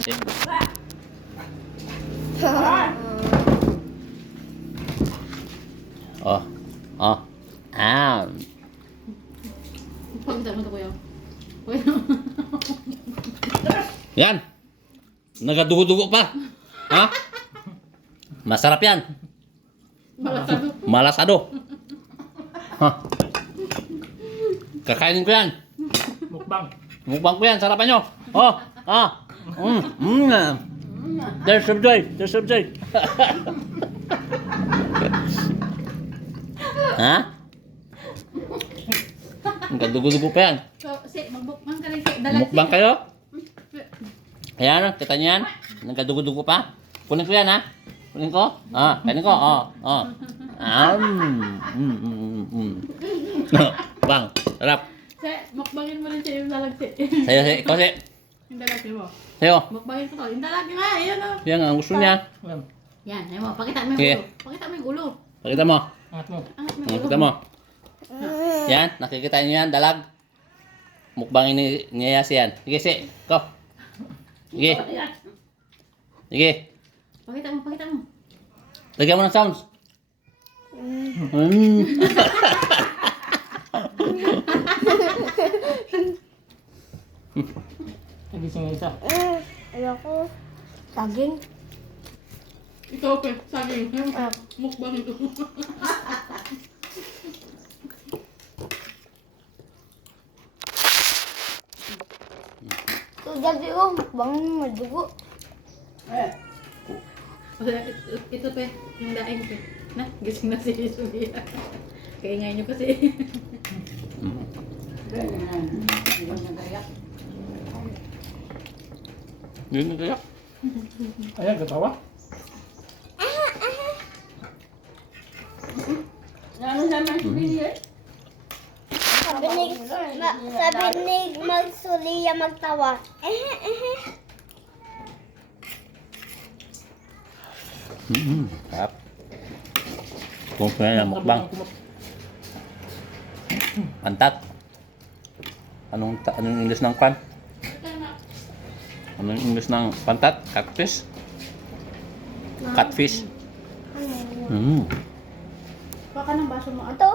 si. Oh. Oh. Ah. Pagkita mo ito, kuya. Kuya. Yan. Nagadugo-dugo pa. Ha? Masarap yan. Malasado. Malasado. Ha? Kakainin ko yan. Mukbang. Mukbang ko yan. Sarapan nyo. Oh. Ah. There's some joy. There's some joy. Ha? Nagadugo-dugo pa yan. So, magbukbang ka rin. Dalag Mukbang kayo? Ayan, kita niyo yan? Nagkadugo-dugo pa? Kunin ko yan, ha? Kunin ko? Kainin ko, Bang, sarap. Si, mukbangin mo rin siya yung dalag si. Sa'yo, ikaw, Yung dalag mo. sa'yo. Mukbangin ko to. Yung dalag nga, ayan o. Yan ang gusto niya. Yan. Yan, ayan mo. Pakita mo yung Sige. ulo. Pakita mo yung ulo. Pakita mo. Angat mo. Angat mo yung ulo. Pakita mo. Yan, nakikita niyo yan, dalag. Mukbangin ni Yasi yan. Sige, go. Sige. Sige. Pakita mo, pakita mo. Lagyan mo ng sounds. Nagising yung isa. Ayoko. Saging. Ikaw, pe. Saging. Mukbangin ko. So, dati ko, mukbang madugo. Ito, pe. Yung daing, pe. Na, gising na si Julia. Kaingay niyo kasi. Yun na kaya. Ayan, katawa. Sabi ni Magsuliya magtawa. Sarap. Kung kaya na mukbang. Pantat. Anong English ng pan? Anong English ng pantat? Catfish? Catfish. Baka ng baso mo. Ito.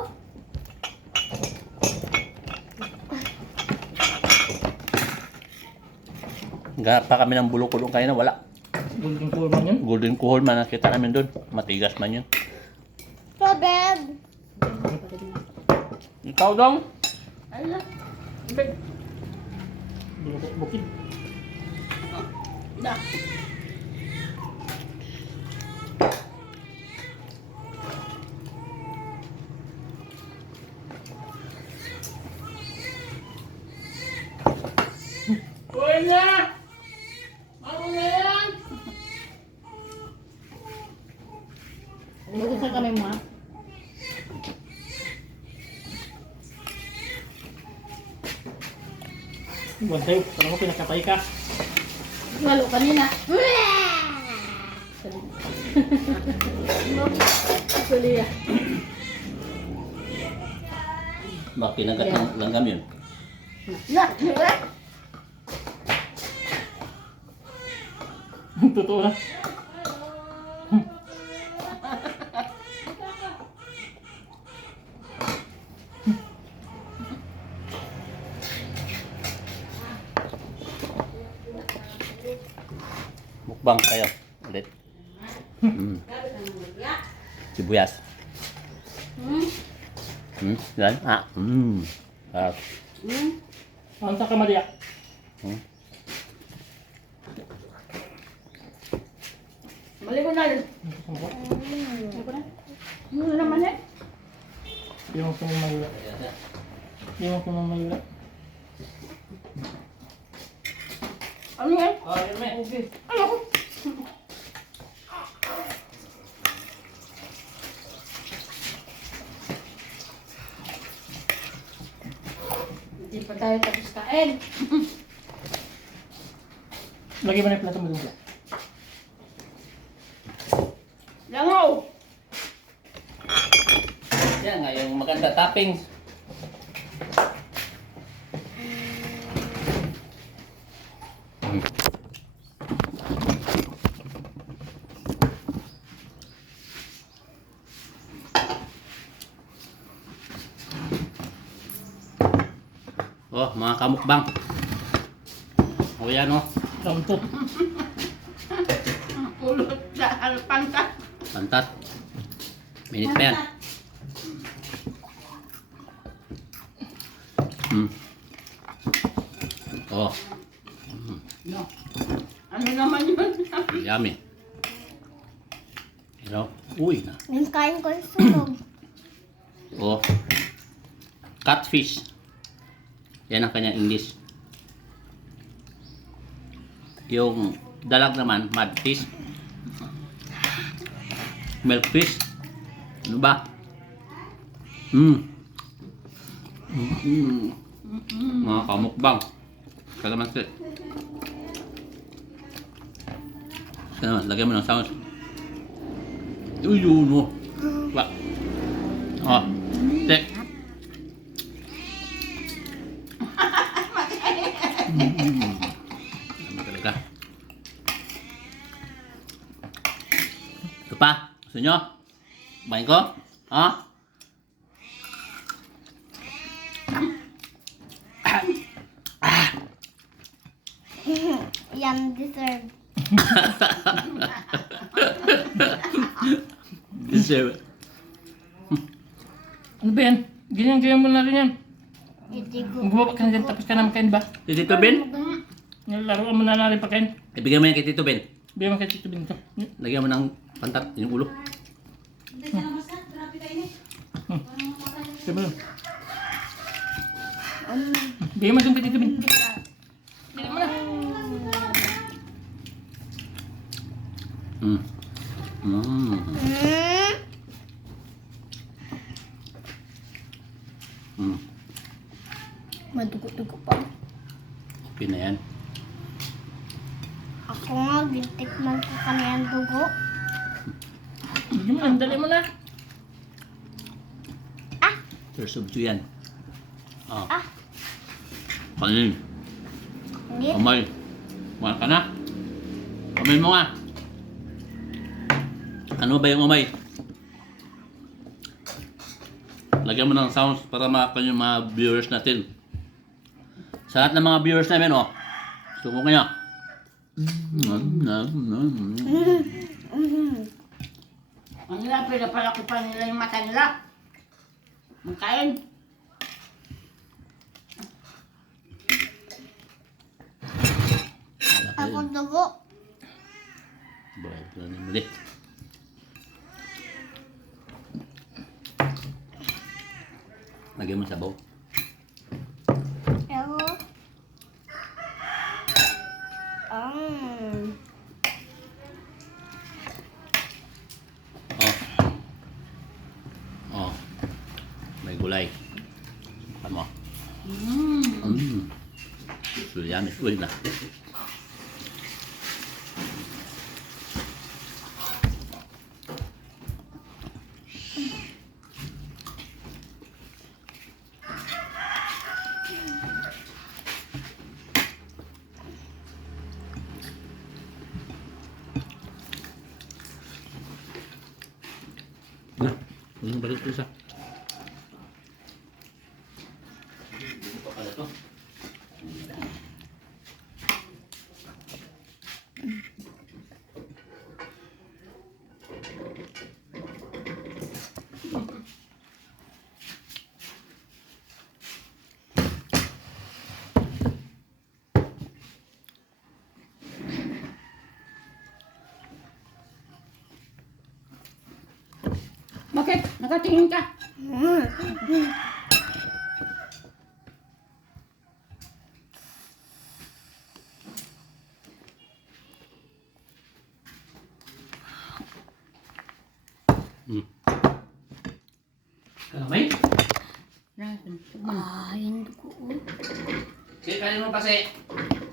Ganap pa kami ng bulok-bulok kayo na wala. Golden cool man yun. Golden kuhol man nakita namin doon. Matigas man yun. So, Deb. Ikaw dong? Bukid. Uy na! Ako na yan! Luto sa kami mo, ha? Bantay, parang ko pinakatay ka. Lalo kanina. Julia. Bakit kinagat ng langgam yun? Totoo na. Mukbang kayo. Ulit. Sibuyas. Yan. Sarap. Ang sa kamadya. Mali ko na. Ano naman eh? Yung sa mga mayula. Yung sa mga mayula. Ano yan? Okay. Ayoko. Hindi pa tayo tapos kain. Lagi mo na yung plato mo doon. Langaw! Yan nga, yung maganda toppings. Oh, mga kamukbang. O yan oh. Round 2. Pulot sa alpanta. Pantat. Minit pa yan. Hmm. Oh, No. Ano naman yun? yummy. You know? Uy na. Yung kain ko yung sunog. Oh. Catfish. Yan ang kanyang English. Yung dalag naman, mudfish. Milkfish. Ano ba? Mga kamukbang. Kalamansi. Ano, lagyan mo ng sounds. Uy, yun mo. Ba? Oh. Tek. Ano talaga? Ito pa. Gusto nyo? Bain ko? Ha? Yan deserve. Deserve. Ano ba yan? Ganyan mo na rin yan. Hindi ko. Magbawa ka na dyan, tapos ka na makain ba? Si Tito Ben? Laruan mo na rin pagkain. Ibigay mo yan kay Tito Ben. Bigyan mo kay Tito Ben ito. Lagyan mo ng pantat, yung ulo. Bigyan mo lang. Bigyan mo dun kay Tito Ben. Bigyan mo na. Mm. Mm. Mm. Madugo-dugo pa. Okay na yan. Ako nga, gintikman ko kanyan dugo. Bigyan mo lang, dali mo na. First of two yan. Ah. Ah. Kanin. Hindi. Kamay. Kumain ka na. Kamay mo nga. Ano ba yung umay? Lagyan mo ng sounds para makakanya yung mga viewers natin. Sa lahat ng mga viewers namin, oh. Sumo kanya. Ang nila, pinapalaki pa nila yung mata nila. Magkain. Ako dugo. Baik lang muli. Lagyan mo sabaw. Ako. Oh. Oh. May gulay. Subukan mo. So yummy. Uy na. Nah, ini balik tuh sa. Ada tuh. Bakit? Nakatingin ka? Kalamay? Yung dugo. Sige, kanin mo pa, si.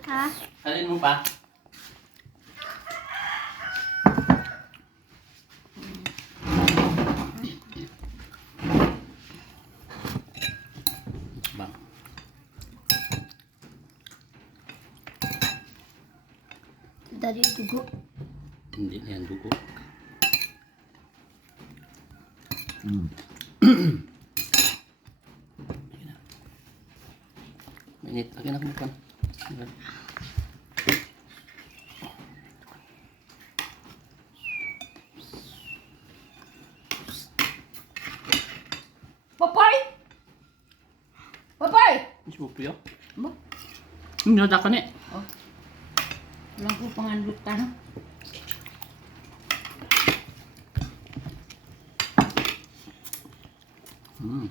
Ha? Kanin mo pa. Bang. Dari dugo. Hindi na yan dugo. Init. Akin ako makan. Papay! Papay! Supi ya. Ba? Hindi na ka ni. Oh. Walang ko pangandot ka na. Hmm.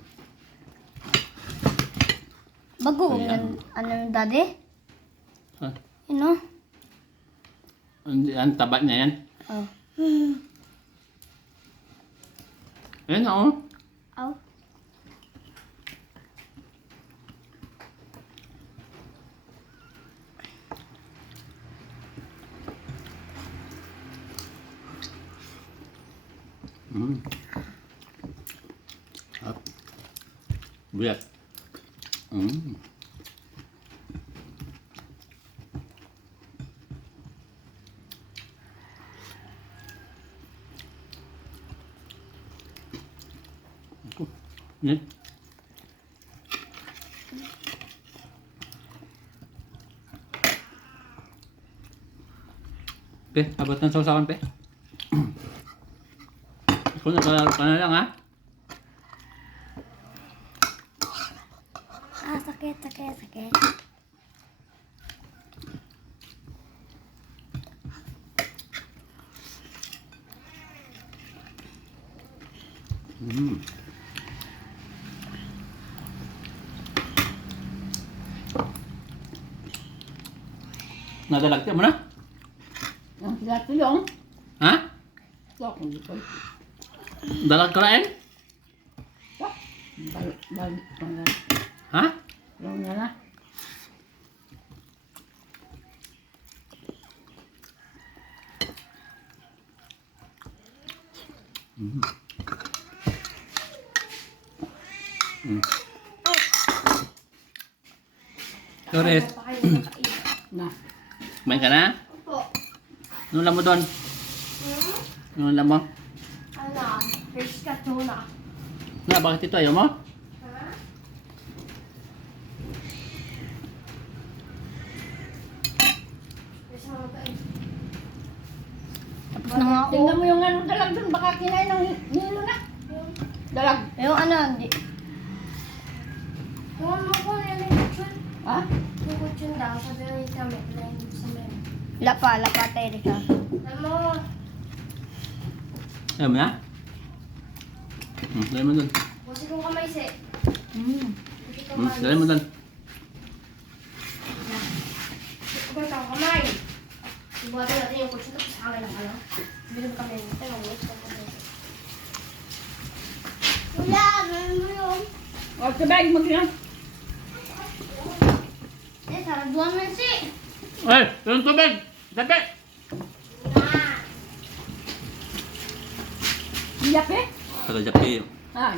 Bago Ayan. ano yung daddy? Ah, You know? ang taba niya yan. Oh. Ayan na oh. Ow. Hmm. Sarap. Bulat. Hmm. Ako. Yan. Pe, abot ng sausawan, pe. Kung nakalaro ka na lang, ha? Ah, sakit, sakit, sakit. Mm. Nadalag ka mo na? Ang sila tulong. Ha? Ito akong dito. Dalag ka lain? Balik pa nga. Ha? Tulong niya na. Torres, Na. kumain ka na? Opo. Anong alam mo doon? Anong alam mo? Ano? Fish ka tuna. Na, bakit ito ayaw mo? Tapos na nga ako. Tingnan mo yung ano dalag dun. Baka kinain ng nilo na. Dalag. Yung ano, hindi. Yung ano ko na yung kutsyon. Ha? Yung kutsyon daw, sabi ko yung kami. Lapa tayo ka. Alam mo, Ayaw mo na? Dali mo doon. busi kong kamay si. Hindi ka Dali mo doon. Huwag kang kamay. Ibuhatin natin yung kutsyon tapos hangin lang ano. Bilhin kami. Tayo, wait ka kami. Wala, meron mo yun. O, sabay mo siya. Saraduan mo si. Ay! Yung tubig! Dati! Iyak eh. Taga-japi. Ay.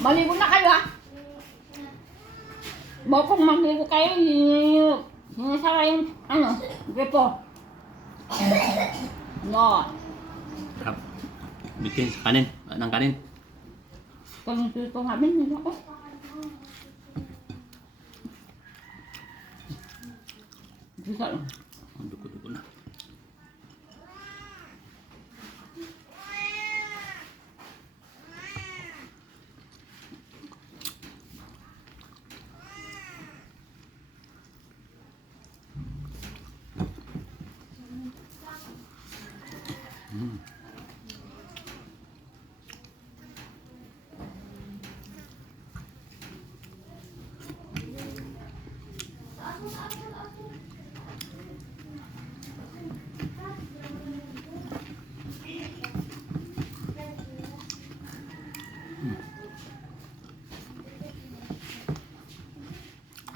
Maligo na kayo ah. Kung magligo kayo, sinasara yung ano, gripo. No. Sarap. Bikin sa kanin. Ng kanin. Kung ito namin, hindi ako. Bisa lang. Dugo-dugo na.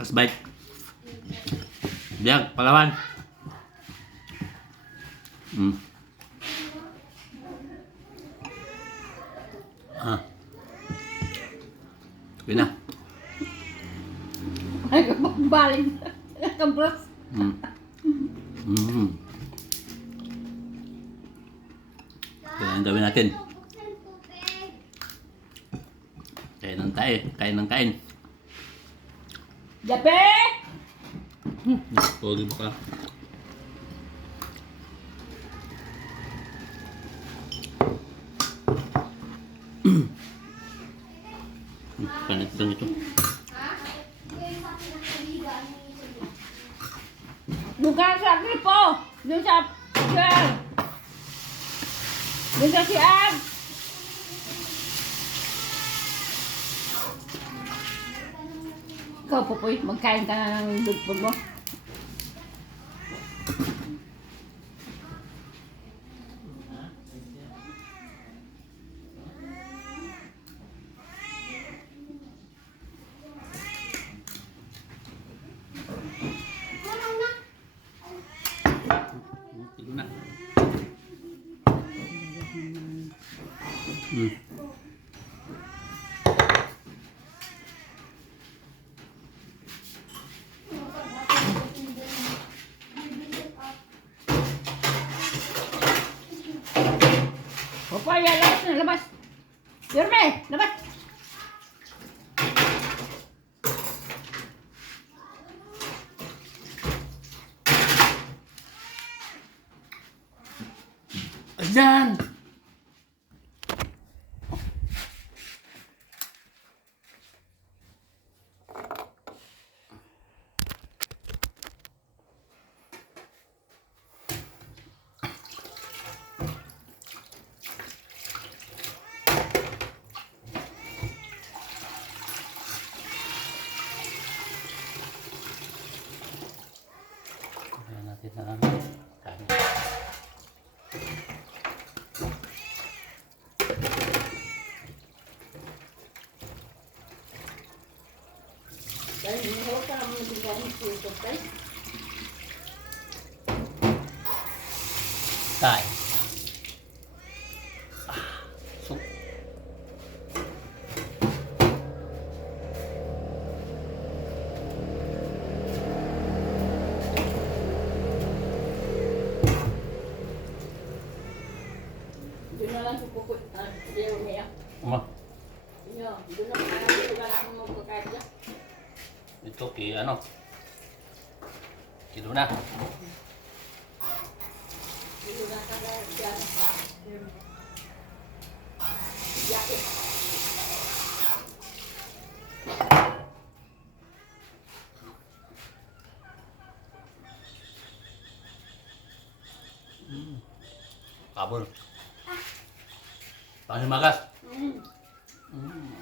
Mas baik. Biar pahlawan. Ah. Yun na. Ay, baling. Kabros. Kaya ang gawin natin. Kain ng tayo. Kain ng kain. Jape! Pogi mo ka. Panit lang ito. Bukan sa gripo! Doon sa... Doon sa siang! Ikaw, Pupoy, magkain ka na ng dugpod mo. Tignan na. Hmm. Pupoy, labas na, labas! Yorme, labas! Ayan! Ayan natin na lang. Kain. Kain. So, Doon na lang si Pupoy. Yorme, uma. doon na lang mo magkakain dyan. Ito kay ano? Kilo na. Doon na ka dyan. Kabul. Panghimagas. Mm. Mm.